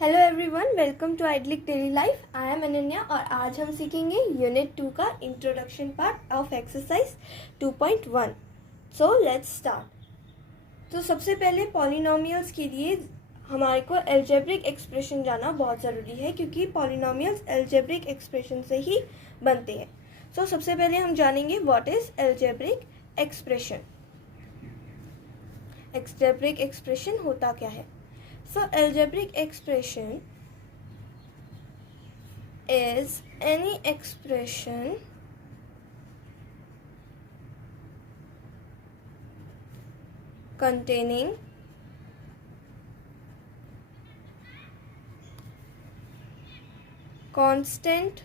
Hello everyone, welcome to idyllic daily life. I am Ananya और आज हम सीखेंगे यूनिट 2 का introduction part of exercise 2.1। So let's start. तो सबसे पहले पॉलिनोमियल्स के लिए हमारे को एल्जेब्रिक एक्सप्रेशन जानना बहुत ज़रूरी है, क्योंकि पॉलिनोमियल्स एल्जेब्रिक एक्सप्रेशन से ही बनते हैं। सो सबसे पहले हम जानेंगे what is algebraic expression. Algebraic expression होता क्या है? So algebraic expression is any expression containing constant,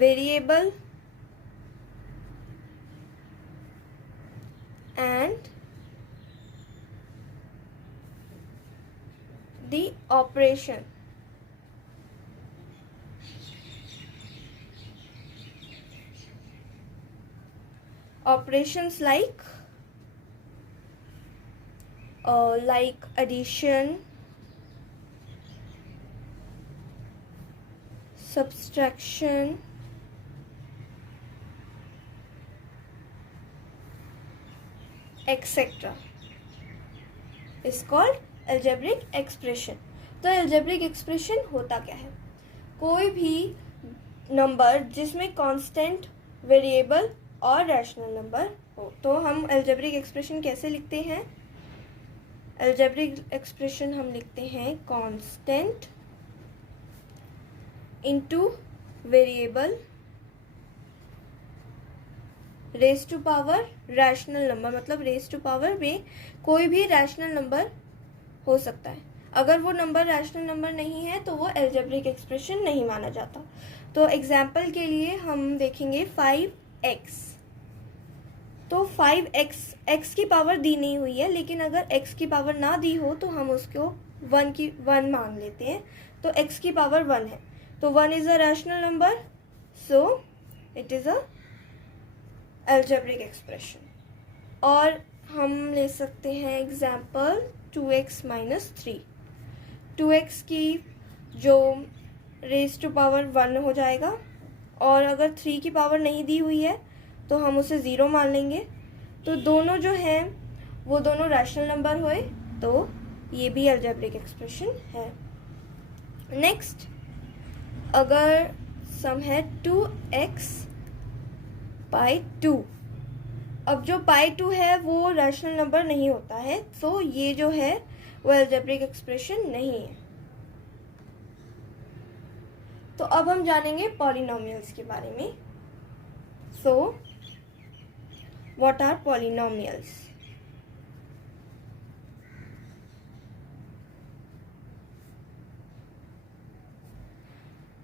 variable and the operation. Operations like addition, subtraction, etc. is called algebraic expression. तो algebraic expression होता क्या है? कोई भी नंबर जिसमें कांस्टेंट, वेरिएबल और रैशनल नंबर हो, तो हम algebraic expression कैसे लिखते हैं? algebraic expression हम लिखते हैं constant into variable raise to power rational number, मतलब रेस टू पावर में कोई भी रैशनल नंबर हो सकता है। अगर वो नंबर रैशनल नंबर नहीं है तो वो एल्जेब्रिक एक्सप्रेशन नहीं माना जाता। तो एग्जाम्पल के लिए हम देखेंगे 5x। तो 5x की पावर दी नहीं हुई है, लेकिन अगर x की पावर ना दी हो तो हम उसको 1 मान लेते हैं। तो x की पावर 1 है, तो 1 is a rational number, so it is a algebraic expression. और हम ले सकते हैं एग्जाम्पल 2x माइनस 3। 2x की जो रेस टू पावर 1 हो जाएगा, और अगर 3 की पावर नहीं दी हुई है तो हम उसे 0 मान लेंगे। तो दोनों जो हैं वो दोनों रैशनल नंबर हुए, तो ये भी एल्जेब्रिक एक्सप्रेशन है। नेक्स्ट, अगर सम है 2x बाई 2। अब जो पाई 2 है वो रैशनल नंबर नहीं होता है, तो ये जो है वो एल्जेब्रिक एक्सप्रेशन नहीं है। तो अब हम जानेंगे पॉलिनोमियल्स के बारे में। So what are polynomials?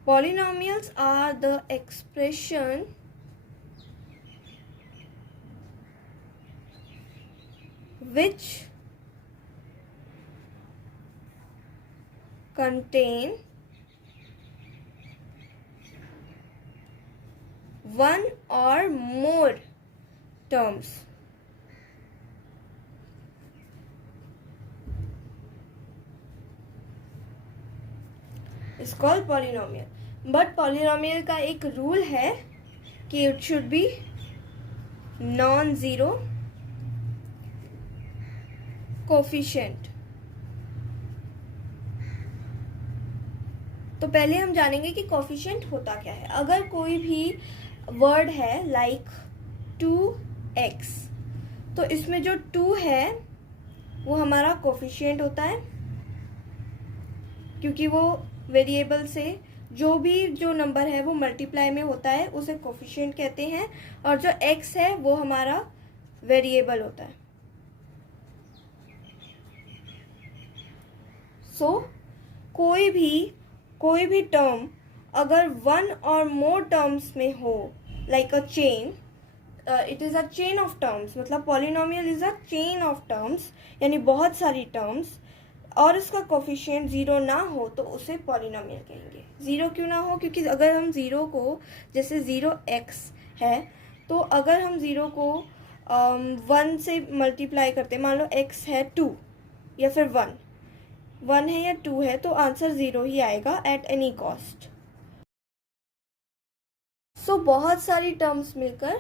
Polynomials are the expression which contain one or more terms. Is called polynomial. But polynomial का एक रूल है कि it should be non zero coefficient. तो पहले हम जानेंगे कि कोफिशिएंट होता क्या है। अगर कोई भी वर्ड है लाइक 2x, तो इसमें जो 2 है वो हमारा कोफिशिएंट होता है, क्योंकि वो वेरिएबल से जो नंबर है वो मल्टीप्लाई में होता है, उसे कोफिशिएंट कहते हैं। और जो x है वो हमारा वेरिएबल होता है। सो कोई भी टर्म अगर 1 और मोर टर्म्स में हो, like a chain, it is a chain of terms, मतलब polynomial is a chain of terms, यानी बहुत सारी टर्म्स, और इसका कोफिशिएंट 0 ना हो तो उसे पॉलिनोमियल कहेंगे। 0 क्यों ना हो? क्योंकि अगर हम 0 को, जैसे 0x है, तो अगर हम 0 को 1 से मल्टीप्लाई करते हैं, मान लो x है 2 या फिर 1 है या 2 है, तो आंसर 0 ही आएगा एट एनी कॉस्ट। सो बहुत सारी टर्म्स मिलकर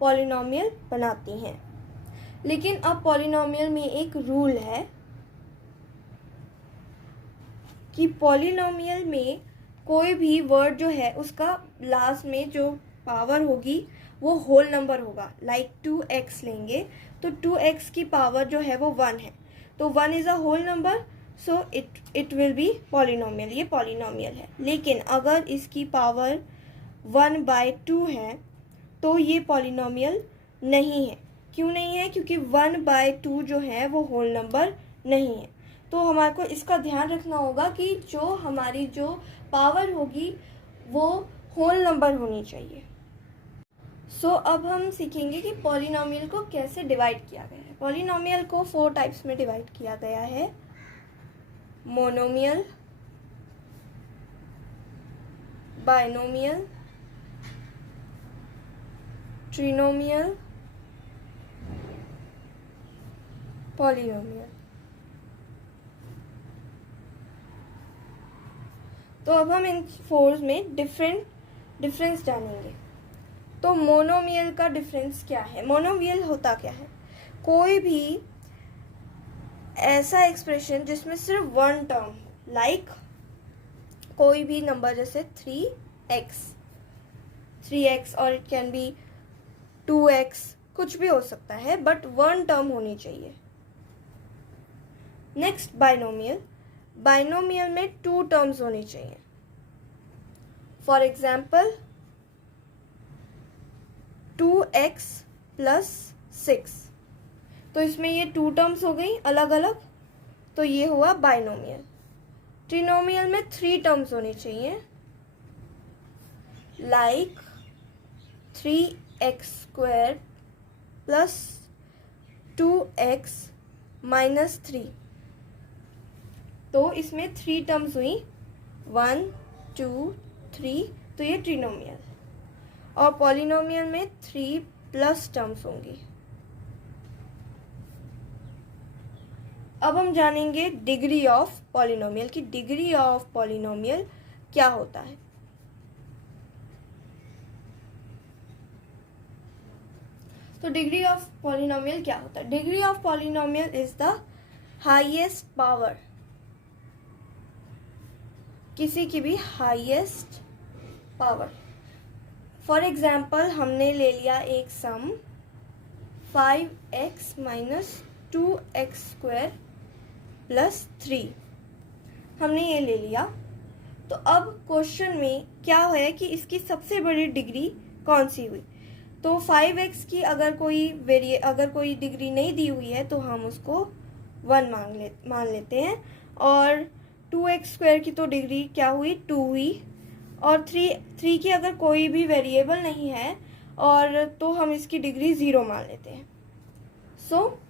पॉलिनोमियल बनाती हैं, लेकिन अब पॉलिनोमियल में एक रूल है कि पॉलिनोमियल में कोई भी वर्ड जो है उसका लास्ट में जो पावर होगी वो होल नंबर होगा। लाइक 2x लेंगे तो 2x की पावर जो है वो 1 है, तो 1 is a whole number, so it will be polynomial, ये पॉलिनोमियल है। लेकिन अगर इसकी पावर 1/2 है तो ये पॉलिनोमियल नहीं है। क्यों नहीं है? क्योंकि 1/2 जो है वो होल नंबर नहीं है। तो हमारे को इसका ध्यान रखना होगा कि जो हमारी जो पावर होगी वो होल नंबर होनी चाहिए। सो अब हम सीखेंगे कि पॉलिनोमियल को कैसे डिवाइड किया गया है। पॉलिनोमियल को 4 टाइप्स में डिवाइड किया गया है। Monomial, binomial, trinomial, polynomial. तो अब हम इन 4 में डिफरेंस जानेंगे। तो मोनोमियल का डिफरेंस क्या है? मोनोमियल होता क्या है? कोई भी ऐसा एक्सप्रेशन जिसमें सिर्फ वन टर्म, लाइक कोई भी नंबर जैसे 3x और इट कैन बी 2x, कुछ भी हो सकता है, बट वन टर्म होनी चाहिए। Next binomial. बाइनोमियल में 2 टर्म्स होनी चाहिए। फॉर एग्जाम्पल 2x + 6, तो इसमें ये 2 टर्म्स हो गई अलग अलग, तो ये हुआ बाइनोमियल। ट्रिनोमियल में 3 टर्म्स होनी चाहिए, लाइक 3x² + 2x - 3, तो इसमें 3 टर्म्स हुई, 1 2 3, तो ये ट्रिनोमियल। और पॉलिनोमियल में 3+ टर्म्स होंगी। अब हम जानेंगे डिग्री ऑफ पॉलिनोमियल की डिग्री ऑफ पॉलिनोमियल क्या होता है। तो डिग्री ऑफ पॉलिनोमियल क्या होता है? Degree of polynomial is the highest power, किसी की भी हाईएस्ट पावर। फॉर एग्जाम्पल हमने ले लिया एक सम 5x - 2x² + 3, हमने ये ले लिया। तो अब क्वेश्चन में क्या है कि इसकी सबसे बड़ी डिग्री कौन सी हुई? तो 5x की अगर कोई डिग्री नहीं दी हुई है तो हम उसको 1 मान लेते हैं, और 2x² की तो डिग्री क्या हुई? 2 हुई, और 3 की अगर कोई भी वेरिएबल नहीं है और तो हम इसकी डिग्री 0 मान लेते हैं। सो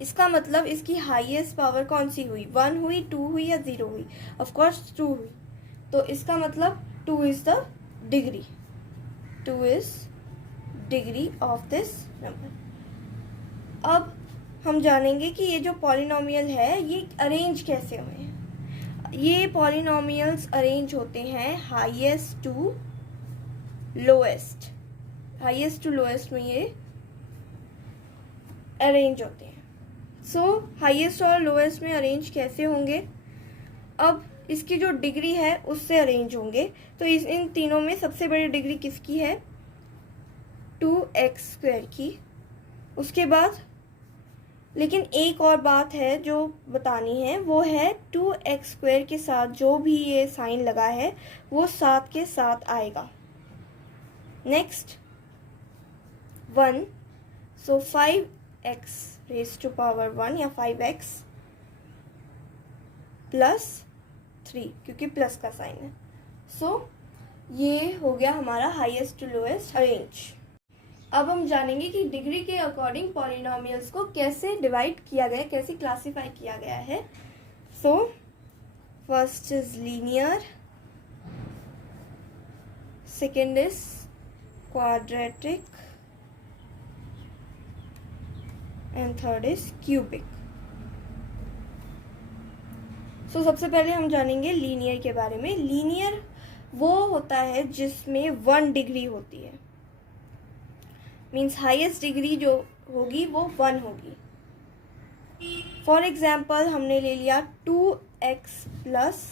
इसका मतलब इसकी हाईएस्ट पावर कौन सी हुई? 1 हुई, 2 हुई या 0 हुई? ऑफ कोर्स 2 हुई। तो इसका मतलब 2 is the degree, 2 is degree of this number. अब हम जानेंगे कि ये जो पॉलिनोमियल है ये अरेंज कैसे हुए हैं। ये पॉलिनोमियल्स अरेंज होते हैं highest to lowest, highest to lowest में ये अरेंज होते हैं। सो हाईएस्ट और लोएस्ट में अरेंज कैसे होंगे? अब इसकी जो डिग्री है उससे अरेंज होंगे। तो इन तीनों में सबसे बड़ी डिग्री किसकी है? 2x² की। उसके बाद लेकिन एक और बात है जो बतानी है, वो है 2x² के साथ जो भी ये साइन लगा है वो 7 के साथ आएगा। नेक्स्ट 1, सो 5x⁻1 या 5x + 3, क्योंकि प्लस का साइन है। सो ये हो गया हमारा हाईएस्ट टू लोएस्ट अरेंज। अब हम जानेंगे कि डिग्री के अकॉर्डिंग पॉलिनोमियल्स को कैसे डिवाइड किया गया, कैसे क्लासिफाई किया गया है। So first is linear, second is quadratic, and third is cubic. So सबसे पहले हम जानेंगे लीनियर के बारे में। लीनियर वो होता है जिसमें 1 डिग्री होती है, मीन्स हाईएस्ट डिग्री जो होगी वो 1 होगी। फॉर एग्जाम्पल हमने ले लिया 2x प्लस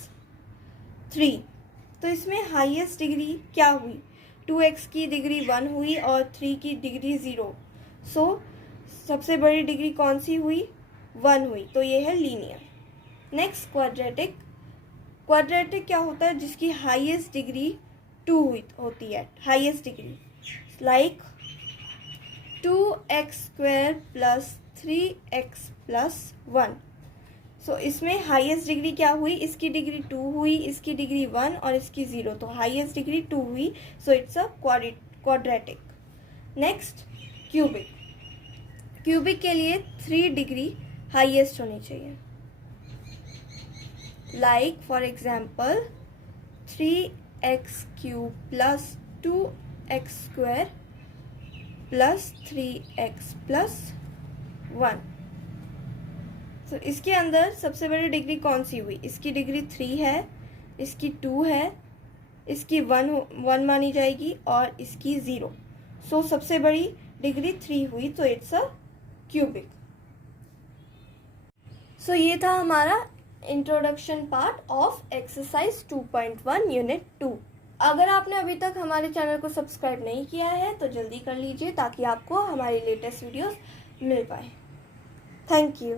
3, तो इसमें हाईएस्ट डिग्री क्या हुई? 2x की डिग्री 1 हुई और 3 की डिग्री 0। सो सबसे बड़ी डिग्री कौन सी हुई? 1 हुई, तो ये है लीनियर। Next quadratic. क्वाड्रेटिक क्या होता है? जिसकी हाईएस्ट डिग्री 2 होती है, highest degree, like 2x square plus 3x plus 1। सो इसमें हाईएस्ट डिग्री क्या हुई? इसकी डिग्री 2 हुई, इसकी डिग्री 1 और इसकी 0, तो हाईएस्ट डिग्री 2 हुई। So it's a quadratic. Next cubic. Cubic के लिए 3 डिग्री हाईएस्ट होनी चाहिए, like for example 3x cube plus 2x square plus 3x plus 1। तो इसके अंदर सबसे बड़ी डिग्री कौन सी हुई? इसकी डिग्री 3 है, इसकी 2 है, इसकी 1 मानी जाएगी और इसकी 0। सो सबसे बड़ी डिग्री 3 हुई, तो इट्स अ क्यूबिक। सो ये था हमारा introduction part of exercise 2.1 unit 2। अगर आपने अभी तक हमारे चैनल को सब्सक्राइब नहीं किया है तो जल्दी कर लीजिए ताकि आपको हमारी लेटेस्ट वीडियोस मिल पाए। Thank you.